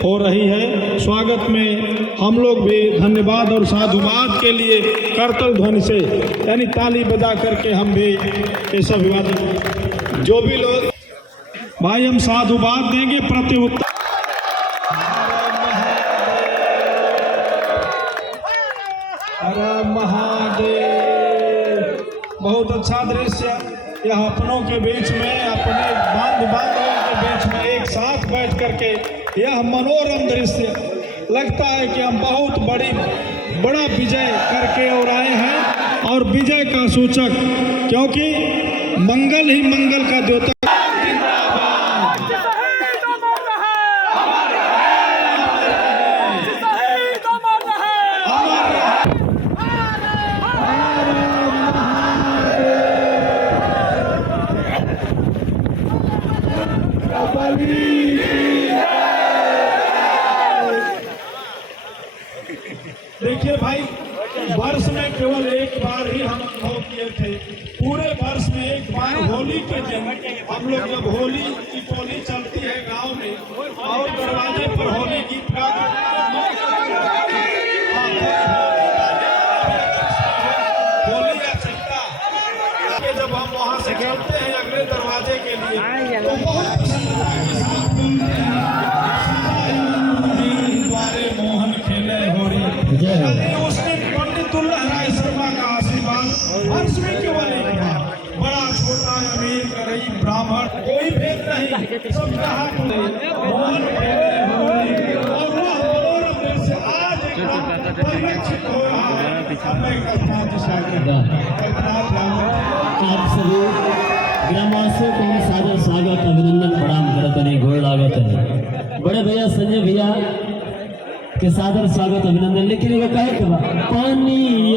हो रही है। स्वागत में हम लोग भी धन्यवाद और साधुवाद के लिए करतल ध्वनि से यानी ताली बजा करके हम भी इस अभिवादन जो भी लोग भाई हम साधुवाद देंगे प्रत्युत्तर। हर महादेव। बहुत अच्छा दृश्य यह अपनों के बीच में अपने बांधवों के बीच में एक साथ बैठ करके यह मनोरम दृश्य लगता है कि हम बहुत बड़ा विजय करके और आए हैं और विजय का सूचक क्योंकि मंगल ही मंगल का द्योतक। देखिए भाई, वर्ष में केवल एक बार ही हम अनुभव किए थे। पूरे वर्ष में एक बार होली के दिन हम लोग जब होली की टोली चलती है गांव में और दरवाजे पर होली गीत गा होली या छट्टा जब हम वहां से चलते हैं अगले दरवाजे के लिए तो बहुत प्रसन्नता के साथ द्वारे मोहन खेले होरी। उस दिन पंडित राय शर्मा का आशीर्वाद वर्ष में केवल एक बार, बड़ा छोटा अमीर गरीब ब्राह्मण कोई भेद नहीं, सबका हाथ मोहन खेले होरी और वह मनोरम दृश्य आज एकदम परिलक्षित हो रहा है। आप सभी ग्रामवासियों को सादर स्वागत अभिनंदन प्रणाम करते हैं, गोड़ लागत है बड़े भैया संजय भैया के सादर स्वागत अभिनंदन। लेकिन वो कहे पानी